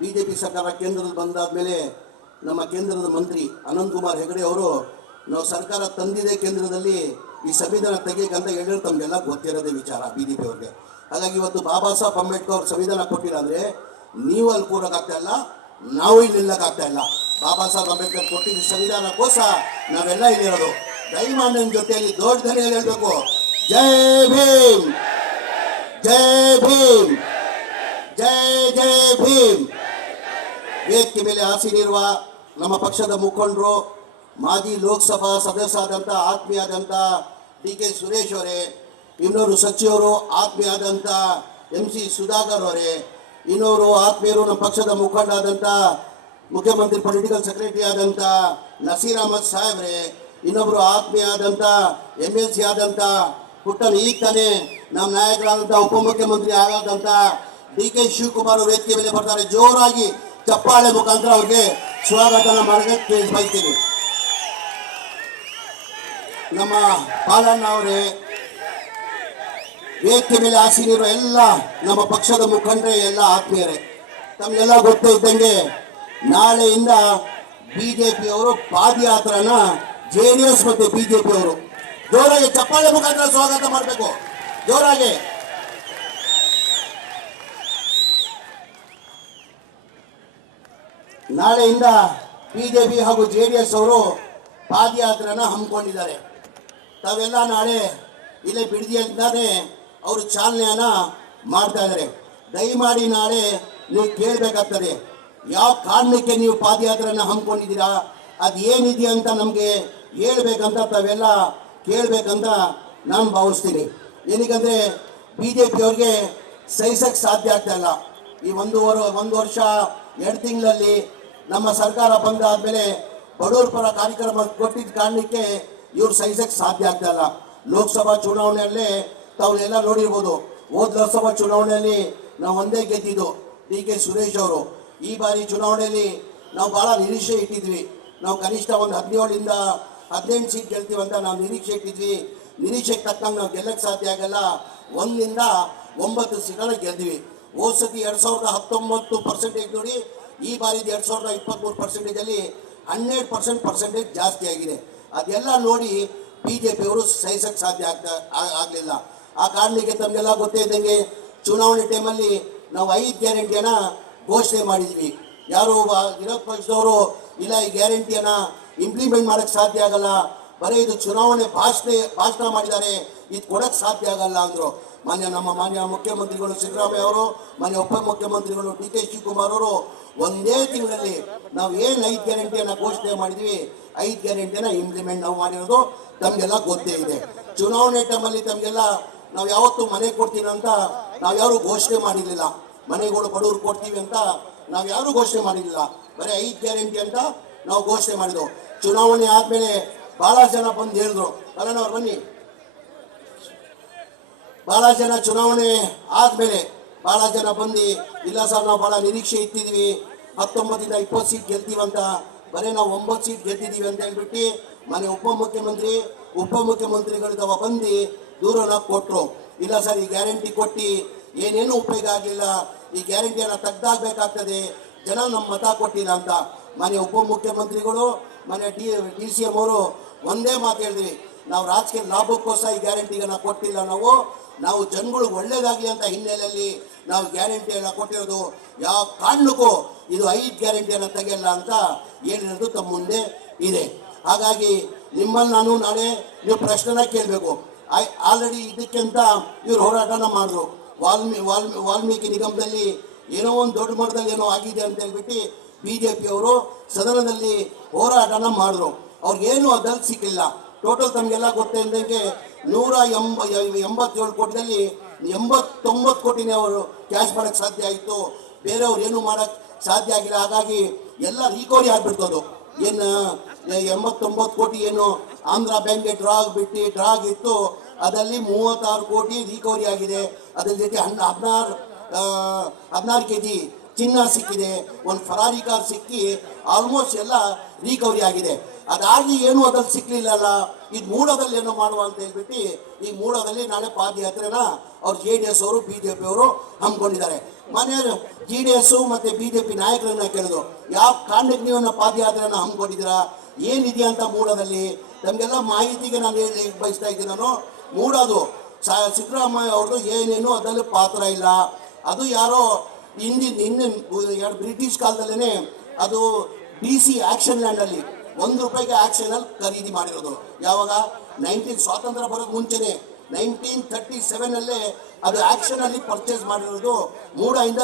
BJP ಸರ್ಕಾರ ಕೇಂದ್ರದಲ್ಲಿ ಬಂದಾದ ಮೇಲೆ ನಮ್ಮ ಕೇಂದ್ರದ ಮಂತ್ರಿ ಅನಂತ್ ಕುಮಾರ್ ಹೆಗಡೆ ಅವರು ನಾವು ಸರ್ಕಾರ ತಂದಿದೆ ಕೇಂದ್ರದಲ್ಲಿ ಈ ಸಂವಿಧಾನ ತೆಗೆಯಕ್ಕಂತ ಹೇಳಿದ್ರೆ ತಮಗೆಲ್ಲ ಗೊತ್ತಿರೋದೇ ವಿಚಾರ ಬಿಜೆಪಿ ಅವ್ರಿಗೆ. ಹಾಗಾಗಿ ಇವತ್ತು ಬಾಬಾ ಸಾಹೇಬ್ ಅಂಬೇಡ್ಕರ್ ಅವ್ರು ಸಂವಿಧಾನ ಕೊಟ್ಟಿಲ್ಲ ಅಂದರೆ ನೀವು ಅಲ್ಲಿ ಕೂರೋಕ್ಕಾಗ್ತಾ ಇಲ್ಲ, ನಾವು ಇಲ್ಲಿ ನಿಲ್ಲಕ್ಕಾಗ್ತಾ ಇಲ್ಲ. ಬಾಬಾ ಸಾಹೇಬ್ ಅಂಬೇಡ್ಕರ್ ಕೊಟ್ಟಿದ್ದ ಸಂವಿಧಾನಕ್ಕೋಸ್ಕರ ನಾವೆಲ್ಲ ಇಲ್ಲಿರೋದು. ದಯಮಾಡಿ ನನ್ನ ಜೊತೆಯಲ್ಲಿ ದೊಡ್ಡ ಧ್ವನಿಯಲ್ಲಿ ಹೇಳಬೇಕು, ಜೈ ಭೀಮ್, ಜೈ ಭೀಮ್, ಜೈ ಜೈ ಭೀಮ್. ವೇದಿಕೆ ಮೇಲೆ ಆಸೀನಿರುವ ನಮ್ಮ ಪಕ್ಷದ ಮುಖಂಡರು, ಮಾಜಿ ಲೋಕಸಭಾ ಸದಸ್ಯರಾದಂಥ ಆತ್ಮೀಯಾದಂಥ DK ಸುರೇಶ್ ಅವರೇ, ಇನ್ನೋರು ಸಚಿವರು ಆತ್ಮೀಯಾದಂಥ MC ಸುಧಾಕರ್ ಅವರೇ, ಇನ್ನೋರು ಆತ್ಮೀಯರು ನಮ್ಮ ಪಕ್ಷದ ಮುಖಂಡ ಆದಂಥ ಮುಖ್ಯಮಂತ್ರಿ ಪೊಲಿಟಿಕಲ್ ಸೆಕ್ರೆಟರಿ ಆದಂಥ ನಸೀರ್ ಅಹಮದ್ ಸಾಹೇಬ್ರೆ, ಇನ್ನೊಬ್ಬರು ಆತ್ಮೀಯ ಆದಂಥ MLC ಆದಂಥ ಪುಟ್ಟನ ಈಗ ತಾನೇ ನಮ್ಮ ನಾಯಕರಾದಂಥ ಉಪಮುಖ್ಯಮಂತ್ರಿ ಆದಂಥ DK ಶಿವಕುಮಾರ್ ವೇದಿಕೆ ಮೇಲೆ ಬರ್ತಾರೆ. ಜೋರಾಗಿ ಚಪ್ಪಾಳೆ ಮುಖಾಂತರ ಅವ್ರಿಗೆ ಸ್ವಾಗತನ ಮಾಡೋದಕ್ಕೆ ಬಯಸ್ತೀನಿ. ನಮ್ಮ ಬಾಲಣ್ಣ ಅವರೇ, ವೇದಿಕೆ ಮೇಲೆ ಆಸೀನಿರುವ ಎಲ್ಲ ನಮ್ಮ ಪಕ್ಷದ ಮುಖಂಡರೇ, ಎಲ್ಲ ಆತ್ಮೀಯರೇ, ತಮಗೆಲ್ಲ ಗೊತ್ತೇ ಇದ್ದಂಗೆ ನಾಳೆಯಿಂದ ಬಿಜೆಪಿ ಅವರು ಪಾದಯಾತ್ರನ JDS ಮತ್ತು ಬಿಜೆಪಿ ಅವರು ಜೋರಾಗಿ ಚಪ್ಪಾಳೆ ಮುಖಾಂತರ ಸ್ವಾಗತ ಮಾಡಬೇಕು. ಜೋರಾಗಿ ನಾಳೆಯಿಂದ ಬಿಜೆಪಿ ಹಾಗೂ JDS ಅವರು ಪಾದಯಾತ್ರನ ಹಮ್ಮಿಕೊಂಡಿದ್ದಾರೆ. ತಾವೆಲ್ಲ ನಾಳೆ ಇಲ್ಲೇ ಬಿಡದಿಯಿಂದಾನೆ ಅವರು ಚಾಲನೆಯನ್ನ ಮಾಡ್ತಾ ಇದ್ದಾರೆ. ದಯಮಾಡಿ ನಾಳೆ ನೀವು ಕೇಳಬೇಕಾಗ್ತದೆ, ಯಾವ ಕಾರಣಕ್ಕೆ ನೀವು ಪಾದಯಾತ್ರೆಯನ್ನು ಹಮ್ಮಿಕೊಂಡಿದ್ದೀರಾ, ಅದು ಏನಿದೆ ಅಂತ ನಮಗೆ ಹೇಳ್ಬೇಕಂತ ತಾವೆಲ್ಲ ಕೇಳಬೇಕಂತ ನಾನು ಭಾವಿಸ್ತೀನಿ. ಏನಕ್ಕಂದರೆ BJP ಅವ್ರಿಗೆ ಸಹಿಸಕ್ಕೆ ಸಾಧ್ಯ ಆಗ್ತಾ ಇಲ್ಲ. ಈ ಒಂದು ವರ್ಷ 2 ತಿಂಗಳಲ್ಲಿ ನಮ್ಮ ಸರ್ಕಾರ ಬಂದಾದಮೇಲೆ ಬಡವರ ಪರ ಕಾರ್ಯಕ್ರಮ ಕೊಟ್ಟಿದ್ದ ಕಾರಣಕ್ಕೆ ಇವ್ರು ಸಹಿಸಕ್ಕೆ ಸಾಧ್ಯ ಆಗ್ತಾ ಇಲ್ಲ. ಲೋಕಸಭಾ ಚುನಾವಣೆಯಲ್ಲೇ ತಾವೆಲ್ಲ ನೋಡಿರ್ಬೋದು, ಹೋದ ಲೋಕಸಭಾ ಚುನಾವಣೆಯಲ್ಲಿ ನಾವು ಒಂದೇ ಗೆದ್ದಿದ್ದು DK ಸುರೇಶ್ ಅವರು. ಈ ಬಾರಿ ಚುನಾವಣೆಯಲ್ಲಿ ನಾವು ಭಾಳ ನಿರೀಕ್ಷೆ ಇಟ್ಟಿದ್ವಿ. ನಾವು ಕನಿಷ್ಠ ಒಂದು 17ರಿಂದ 18 ಸೀಟ್ ಗೆಲ್ತೀವಿ ಅಂತ ನಾವು ನಿರೀಕ್ಷೆ ಇಟ್ಟಿದ್ವಿ. ನಿರೀಕ್ಷೆಗೆ ತಕ್ಕಂಗೆ ನಾವು ಗೆಲ್ಲಕ್ಕೆ ಸಾಧ್ಯ ಆಗಲ್ಲ. 1ರಿಂದ 9 ಸೀಟನ್ನು ಗೆದ್ದಿವಿ. ಹೋದ ಸತಿ 2019% ನೋಡಿ, ಈ ಬಾರಿದ 2023% 100% ಜಾಸ್ತಿ ಆಗಿದೆ. ಅದೆಲ್ಲ ನೋಡಿ BJP ಅವರು ಸಹಿಸಕ್ಕೆ ಸಾಧ್ಯ ಆಗಲಿಲ್ಲ. ಆ ಕಾರಣಕ್ಕೆ ತಮಗೆಲ್ಲ ಗೊತ್ತೇ ಇದ್ದಂಗೆ ಚುನಾವಣೆ ಟೈಮಲ್ಲಿ ನಾವು 5 ಗ್ಯಾರಂಟಿಯನ್ನು ಘೋಷಣೆ ಮಾಡಿದ್ವಿ. ಯಾರು ವಿರೋಧ ಪಕ್ಷದವರು ಇಲ್ಲ ಈ ಗ್ಯಾರಂಟಿಯನ್ನು ಇಂಪ್ಲಿಮೆಂಟ್ ಮಾಡೋಕ್ಕೆ ಸಾಧ್ಯ ಆಗಲ್ಲ, ಬರೀ ಇದು ಚುನಾವಣೆ ಭಾಷಣ ಮಾಡಿದ್ದಾರೆ, ಇದು ಕೊಡೋಕ್ಕೆ ಸಾಧ್ಯ ಆಗಲ್ಲ ಅಂದರು. ನಮ್ಮ ಮಾನ್ಯ ಮುಖ್ಯಮಂತ್ರಿಗಳು ಸಿದ್ದರಾಮಯ್ಯ ಅವರು, ಮಾನ್ಯ ಉಪಮುಖ್ಯಮಂತ್ರಿಗಳು DK ಶಿವಕುಮಾರ್ ಅವರು ಒಂದೇ ತಿಂಗಳಲ್ಲಿ ನಾವು ಏನು 5 ಗ್ಯಾರಂಟಿಯನ್ನು ಘೋಷಣೆ ಮಾಡಿದ್ವಿ, 5 ಗ್ಯಾರಂಟಿಯನ್ನು ಇಂಪ್ಲಿಮೆಂಟ್ ನಾವು ಮಾಡಿರೋದು ತಮಗೆಲ್ಲ ಗೊತ್ತೇ ಇದೆ. ಚುನಾವಣೆ ಟೈಮಲ್ಲಿ ತಮಗೆಲ್ಲ ನಾವು ಯಾವತ್ತೂ ಮನೆ ಕೊಡ್ತೀವಿ ಅಂತ ನಾವು ಯಾರು ಘೋಷಣೆ ಮಾಡಿರಲಿಲ್ಲ. ಮನೆಗಳು ಬಡವ್ರು ಕೊಡ್ತೀವಿ ಅಂತ ನಾವು ಯಾರು ಘೋಷಣೆ ಮಾಡಿರಲಿಲ್ಲ. ಬರೀ 5 ಗ್ಯಾರಂಟಿ ಅಂತ ನಾವು ಘೋಷಣೆ ಮಾಡಿದ್ವು. ಚುನಾವಣೆ ಆದಮೇಲೆ ಭಾಳ ಜನ ಬಂದು ಹೇಳಿದ್ರು, ಅಲ್ಲನವ್ರು ಬನ್ನಿ, ಭಾಳ ಜನ ಚುನಾವಣೆ ಆದಮೇಲೆ ಭಾಳ ಜನ ಬಂದು ಇಲ್ಲ ಸರ್ ನಾವು ಭಾಳ ನಿರೀಕ್ಷೆ ಇಟ್ಟಿದ್ವಿ, 19ರಿಂದ 20 ಸೀಟ್ ಗೆಲ್ತೀವಂತ, ಬರೀ ನಾವು 9 ಸೀಟ್ ಗೆದ್ದಿದ್ದೀವಿ ಅಂತ ಹೇಳ್ಬಿಟ್ಟು ಮನೆ ಉಪಮುಖ್ಯಮಂತ್ರಿಗಳಿದ್ದವ ಬಂದು ದೂರನ ಕೊಟ್ಟರು. ಇಲ್ಲ ಸರ್ ಈ ಗ್ಯಾರಂಟಿ ಕೊಟ್ಟು ಏನೇನು ಉಪಯೋಗ ಆಗಲಿಲ್ಲ, ಈ ಗ್ಯಾರಂಟಿಯನ್ನು ತೆಗ್ದಾಗಬೇಕಾಗ್ತದೆ, ಜನ ನಮ್ಮ ಮತ ಕೊಟ್ಟಿಲ್ಲ ಅಂತ ಮನೆ ಉಪಮುಖ್ಯಮಂತ್ರಿಗಳು ಮನೆ DCM ಅವರು ಒಂದೇ ಮಾತು ಹೇಳಿದ್ವಿ, ನಾವು ರಾಜಕೀಯ ಲಾಭಕ್ಕೋಸ್ಕರ ಈ ಗ್ಯಾರಂಟಿಯನ್ನು ಕೊಟ್ಟಿಲ್ಲ, ನಾವು ಜನಗಳಿಗೆ ಒಳ್ಳೇದಾಗಲಿ ಅಂತ ಹಿನ್ನೆಲೆಯಲ್ಲಿ ನಾವು ಗ್ಯಾರಂಟಿಯನ್ನು ಕೊಟ್ಟಿರೋದು. ಯಾವ ಕಾರಣಕ್ಕೂ ಇದು 5 ಗ್ಯಾರಂಟಿಯನ್ನು ತೆಗೆಯಲ್ಲ ಅಂತ ಹೇಳಿರೋದು ತಮ್ಮ ಮುಂದೆ ಇದೆ. ಹಾಗಾಗಿ ನಿಮ್ಮಲ್ಲಿ ನಾನು ನಾಳೆ ನೀವು ಪ್ರಶ್ನೆನ ಕೇಳಬೇಕು. ಆಲ್ರೆಡಿ ಇದಕ್ಕಿಂತ ಇವ್ರು ಹೋರಾಟನ ಮಾಡಿದ್ರು. ವಾಲ್ಮೀಕಿ ನಿಗಮದಲ್ಲಿ ಏನೋ ಒಂದು ದೊಡ್ಡ ಮಟ್ಟದಲ್ಲಿ ಏನೋ ಆಗಿದೆ ಅಂತ ಹೇಳ್ಬಿಟ್ಟು BJP ಅವರು ಸದನದಲ್ಲಿ ಹೋರಾಟನ ಮಾಡಿದ್ರು. ಅವ್ರಿಗೇನು ಅದಲ್ಲಿ ಸಿಕ್ಕಿಲ್ಲ. ಟೋಟಲ್ ತಮಗೆಲ್ಲ ಗೊತ್ತಿದ್ದಂಗೆ 187 ಕೋಟಿಯಲ್ಲಿ 89 ಕೋಟಿನೇ ಅವರು ಕ್ಯಾಶ್ ಮಾಡೋಕ್ಕೆ ಸಾಧ್ಯ ಆಯಿತು, ಬೇರೆಯವ್ರು ಏನು ಮಾಡೋಕ್ಕೆ ಸಾಧ್ಯ ಆಗಿಲ್ಲ. ಹಾಗಾಗಿ ಎಲ್ಲ ರಿಕವರಿ ಆಗಿಬಿಡ್ತದು. ಏನು 89 ಕೋಟಿ ಏನು ಆಂಧ್ರ ಬ್ಯಾಂಕ್ಗೆ ಡ್ರಾ ಆಗಿತ್ತು, ಅದರಲ್ಲಿ 36 ಕೋಟಿ ರಿಕವರಿ ಆಗಿದೆ. ಅದ್ರ ಜೊತೆ 16 kg ಚಿನ್ನ ಸಿಕ್ಕಿದೆ, ಒಂದು ಫರಾರಿ ಕಾರ್ ಸಿಕ್ಕಿ ಆಲ್ಮೋಸ್ಟ್ ಎಲ್ಲ ರಿಕವರಿ ಆಗಿದೆ. ಅದಾಗಿ ಏನು ಅದ್ರಲ್ಲಿ ಸಿಕ್ಲಿಲ್ಲಲ್ಲ, ಇದು ಮೂಡೋದಲ್ಲಿ ಏನೋ ಮಾಡುವ ಅಂತ ಹೇಳ್ಬಿಟ್ಟು ಈ ಮೂಡೋದಲ್ಲಿ ನಾಳೆ ಪಾದಯಾತ್ರೆನ ಅವ್ರು JDS ಅವರು BJP ಅವರು ಹಮ್ಮಿಕೊಂಡಿದ್ದಾರೆ. ಮನೆಯವರು JDS ಮತ್ತೆ BJP ನಾಯಕರನ್ನ ಕೇಳಿದ್ರು, ಯಾವ ಕಾರಣಕ್ಕೆ ನೀವು ಪಾದಯಾತ್ರೆನ ಹಮ್ಮಿಕೊಂಡಿದ್ದೀರಾ, ಏನಿದೆಯಾ ಅಂತ ಮೂಡೋದಲ್ಲಿ ನಮಗೆಲ್ಲ ಮಾಹಿತಿಗೆ ನಾನು ಹೇಳಿ ಬಯಸ್ತಾ ಇದ್ದೀನಿ. ನಾನು ಮೂಡೋದು ಸಿದ್ದರಾಮಯ್ಯ ಅವ್ರದ್ದು ಏನೇನು ಅದರಲ್ಲಿ ಪಾತ್ರ ಇಲ್ಲ. ಅದು ಯಾರೋ ಹಿಂದಿನ ಬ್ರಿಟಿಷ್ ಕಾಲದಲ್ಲೇ ಅದು DC ಆಕ್ಷನ್ ಲ್ಯಾಂಡಲ್ಲಿ ₹1 ಆಕ್ಷನಲ್ಲಿ ಖರೀದಿ ಮಾಡಿರೋದು. ಯಾವಾಗ ಸ್ವಾತಂತ್ರ್ಯ ಬರೋದು ಮುಂಚೆನೆ 1937 ಅದು ಆಕ್ಷನ್ ಅಲ್ಲಿ ಪರ್ಚೇಸ್ ಮಾಡಿರೋದು, ಮೂಡದಿಂದ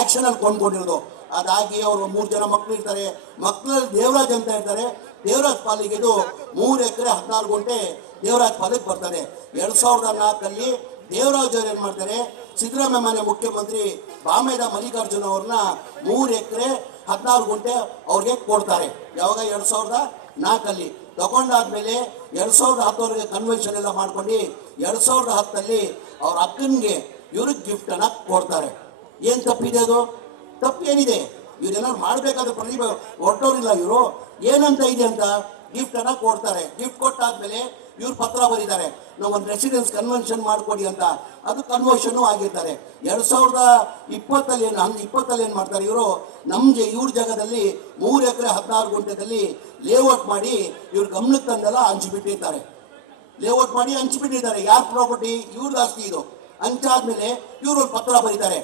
ಆಕ್ಷನ್ ಅಲ್ಲಿ ಕೊಂಡ್ಕೊಂಡಿರೋದು. ಅದಾಗಿ ಅವರು 3 ಜನ ಮಕ್ಕಳು ಇರ್ತಾರೆ. ಮಕ್ಕಳಲ್ಲಿ ದೇವರಾಜ್ ಅಂತ ಇರ್ತಾರೆ. ದೇವರಾಜ್ ಪಾಲಿಗೆ ಇದು 3 ಎಕರೆ 16 ಗುಂಟೆ ದೇವರಾಜ್ ಪಾಲಿಗೆ ಬರ್ತದೆ. 2004 ದೇವರಾಜ್ ಅವರು ಏನ್ ಮಾಡ್ತಾರೆ, ಸಿದ್ದರಾಮಯ್ಯ ಮನೆ ಮುಖ್ಯಮಂತ್ರಿ ಬಾಮೇದ ಮಲ್ಲಿಕಾರ್ಜುನ ಅವ್ರನ್ನ 3 ಎಕರೆ 16 ಗುಂಟೆ ಅವ್ರಿಗೆ ಕೊಡ್ತಾರೆ. ಯಾವಾಗ 2004 ತಗೊಂಡಾದ್ಮೇಲೆ 2010 ಕನ್ವೆನ್ಷನ್ ಎಲ್ಲ ಮಾಡ್ಕೊಂಡು 2010 ಅವ್ರ ಅಕ್ಕನಿಗೆ ಇವ್ರಿಗೆ ಗಿಫ್ಟ್ ಅನ್ನ ಕೊಡ್ತಾರೆ. ಏನ್ ತಪ್ಪಿದೆ ಅದು? ತಪ್ಪೇನಿದೆ? ಇವ್ರೇನಾದ್ರು ಮಾಡ್ಬೇಕಾದ್ರೆ ಪ್ರತಿಭೆ ಹೊರಟೋರಿಲ್ಲ. ಇವರು ಏನಂತ ಇದೆ ಅಂತ ಗಿಫ್ಟ್ ಅನ್ನ ಕೊಡ್ತಾರೆ. ಗಿಫ್ಟ್ ಕೊಟ್ಟಾದ್ಮೇಲೆ ಇವ್ರು ಪತ್ರ ಬರೀತಾರೆ, ನಾವು ಒಂದು ರೆಸಿಡೆನ್ಸ್ ಕನ್ವೆನ್ಷನ್ ಮಾಡ್ಕೊಡಿ ಅಂತ. ಅದು ಕನ್ವರ್ಷನ್ ಆಗಿರ್ತಾರೆ. 2020 ಏನ್ ಮಾಡ್ತಾರೆ ಇವರು, ನಮ್ಗೆ ಇವ್ರ ಜಾಗದಲ್ಲಿ 3 ಎಕರೆ 16 ಗುಂಟೆದಲ್ಲಿ ಲೇಔಟ್ ಮಾಡಿ ಇವ್ರ ಗಮನಕ್ಕೆ ತಂದೆಲ್ಲ ಹಂಚಿಬಿಟ್ಟಿರ್ತಾರೆ. ಲೇಔಟ್ ಮಾಡಿ ಹಂಚಿಬಿಟ್ಟಿದ್ದಾರೆ. ಯಾರ ಪ್ರಾಪರ್ಟಿ? ಇವ್ರದ್ದು ಆಸ್ತಿ ಇದು. ಹಂಚಾದ್ಮೇಲೆ ಇವರು ಪತ್ರ ಬರೀತಾರೆ,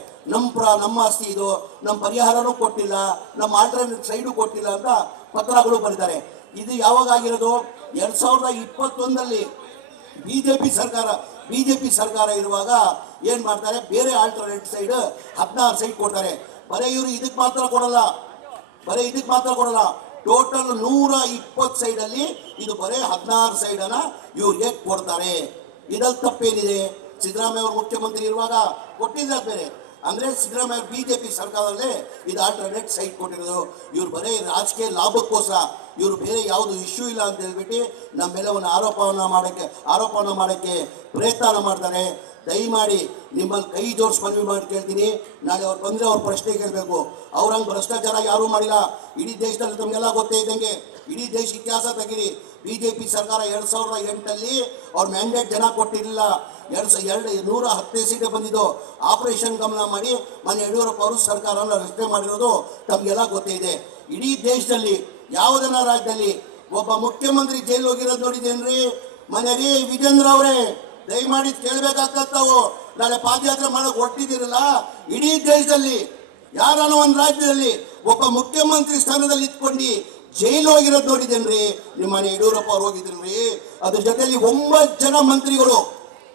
ನಮ್ಮ ಆಸ್ತಿ ಇದು, ನಮ್ಮ ಪರಿಹಾರನೂ ಕೊಟ್ಟಿಲ್ಲ, ನಮ್ಮ ಆಲ್ಟರ್ನೇಟ್ ಸೈಡು ಕೊಟ್ಟಿಲ್ಲ ಅಂತ ಪತ್ರಗಳು ಬರೀತಾರೆ. ಇದು ಯಾವಾಗ ಆಗಿರೋದು? 2021 ಬಿಜೆಪಿ ಸರ್ಕಾರ ಇರುವಾಗ ಏನ್ ಮಾಡ್ತಾರೆ, ಬೇರೆ ಆಲ್ಟರ್ನೇಟ್ ಸೈಡ್ 16 ಸೈಡ್ ಕೊಡ್ತಾರೆ. ಬರೀ ಇವರು ಇದಕ್ಕೆ ಮಾತ್ರ ಕೊಡಲ್ಲ, ಟೋಟಲ್ 120 ಸೈಡ್ ಅಲ್ಲಿ ಇದು ಬರೀ 16 ಸೈಡ್ ಅನ್ನ ಇವ್ರಿಗೆ ಕೊಡ್ತಾರೆ. ಇದ್ರಲ್ಲಿ ತಪ್ಪೇನಿದೆ? ಸಿದ್ದರಾಮಯ್ಯ ಅವರು ಮುಖ್ಯಮಂತ್ರಿ ಇರುವಾಗ ಕೊಟ್ಟಿಲ್ಲ ಬೇರೆ. ಅಂದ್ರೆ ಸಿದ್ದರಾಮಯ್ಯ BJP ಸರ್ಕಾರದಲ್ಲೇ ಇದು ಆಲ್ಟರ್ನೇಟ್ ಸೈಟ್ ಕೊಟ್ಟಿರೋದು. ಇವ್ರು ಬರೀ ರಾಜಕೀಯ ಲಾಭಕ್ಕೋಸ್ಕರ, ಇವರು ಬೇರೆ ಯಾವುದು ಇಶ್ಯೂ ಇಲ್ಲ ಅಂತ ಹೇಳ್ಬಿಟ್ಟು ನಮ್ಮ ಮೇಲೆ ಒಂದು ಆರೋಪನ ಮಾಡೋಕ್ಕೆ ಪ್ರಯತ್ನ ಮಾಡ್ತಾರೆ. ದಯಮಾಡಿ ನಿಮ್ಮಲ್ಲಿ ಕೈ ಜೋಡಿಸಿ ಮನವಿ ಮಾಡಿ ಕೇಳ್ತೀನಿ, ನಾಳೆ ಅವ್ರು ಬಂದರೆ ಅವ್ರ ಪ್ರಶ್ನೆ ಕೇಳಬೇಕು. ಅವ್ರಂಗೆ ಭ್ರಷ್ಟಾಚಾರ ಯಾರೂ ಮಾಡಿಲ್ಲ. ಇಡೀ ದೇಶದಲ್ಲಿ ತಮಗೆಲ್ಲ ಗೊತ್ತೇ ಇದ್ದಂಗೆ, ಇಡೀ ದೇಶ ಇತಿಹಾಸ ತೆಗೀರಿ. BJP ಸರ್ಕಾರ 2008 ಅವ್ರ ಮ್ಯಾಂಡೇಟ್ ಜನ ಕೊಟ್ಟಿರಲಿಲ್ಲ. 110 ಸೀಟೇ ಬಂದಿದ್ದು. ಆಪರೇಷನ್ ಗಮನ ಮಾಡಿ ಮನೆ ಯಡಿಯೂರಪ್ಪ ಅವರು ಸರ್ಕಾರನ ರಚನೆ ಮಾಡಿರೋದು ತಮಗೆಲ್ಲ ಗೊತ್ತೇ ಇದೆ. ಇಡೀ ದೇಶದಲ್ಲಿ ಯಾವುದನ್ನ ರಾಜ್ಯದಲ್ಲಿ ಒಬ್ಬ ಮುಖ್ಯಮಂತ್ರಿ ಜೈಲು ಹೋಗಿರೋದು ನೋಡಿದೇನ್ರಿ? ಮನೆಯಲ್ಲಿ ವಿಜೇಂದ್ರ ಅವರೇ ದಯಮಾಡಿ ಕೇಳಬೇಕಾಗ್ತದೆ. ತಾವು ನಾಳೆ ಪಾದಯಾತ್ರೆ ಮಾಡಕ್ ಹೊರಟಿದ್ದೀರಲ್ಲ, ಇಡೀ ದೇಶದಲ್ಲಿ ಯಾರನ್ನೋ ಒಂದು ರಾಜ್ಯದಲ್ಲಿ ಒಬ್ಬ ಮುಖ್ಯಮಂತ್ರಿ ಸ್ಥಾನದಲ್ಲಿ ಇಟ್ಕೊಂಡು ಜೈಲು ಹೋಗಿರೋದು ನೋಡಿದೇನ್ರಿ? ನಿಮ್ಮ ಮನೆ ಯಡಿಯೂರಪ್ಪ ಅವ್ರು ಹೋಗಿದ್ರಿ. ಅದ್ರ ಜೊತೆಯಲ್ಲಿ 9 ಜನ ಮಂತ್ರಿಗಳು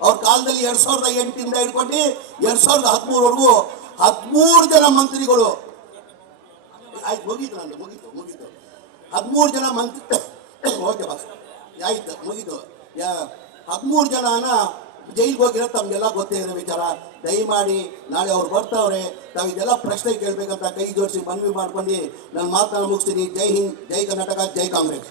ಅವ್ರ ಕಾಲದಲ್ಲಿ 2008 ಹಿಡ್ಕೊಂಡು 2013 13 ಜನ ಮಂತ್ರಿಗಳು. ಆಯ್ತು, ಮುಗೀತು 13 ಜನ ಮಂತ್ರಿ. ಓಕೆ ಬಾಸ್, ಆಯ್ತು ಮುಗೀತು. 13 ಜನನ ಜೈಲಿಗೆ ಹೋಗಿರೋ ತಮ್ಗೆಲ್ಲ ಗೊತ್ತೇ ಇರೋ ವಿಚಾರ. ದಯಮಾಡಿ ನಾಳೆ ಅವ್ರು ಬರ್ತಾವ್ರೆ, ತಾವು ಇದೆಲ್ಲ ಪ್ರಶ್ನೆ ಕೇಳಬೇಕಂತ ಕೈ ಜೋಡಿಸಿ ಮನವಿ ಮಾಡ್ಕೊಂಡು ನಾನು ಮಾತನ್ನ ಮುಗಿಸ್ತೀನಿ. ಜೈ ಹಿಂದ್, ಜೈ ಕರ್ನಾಟಕ, ಜೈ ಕಾಂಗ್ರೆಸ್.